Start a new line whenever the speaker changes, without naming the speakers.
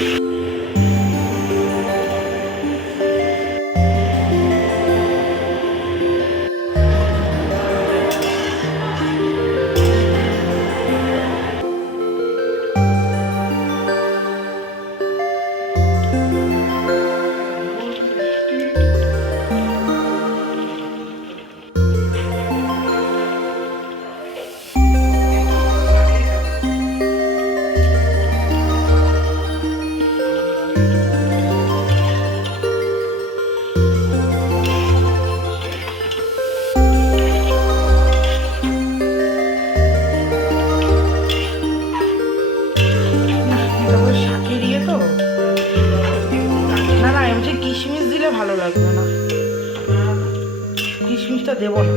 you কিশমিশ দিলে ভালো লাগবে না। কিশমিশটা দেবো না।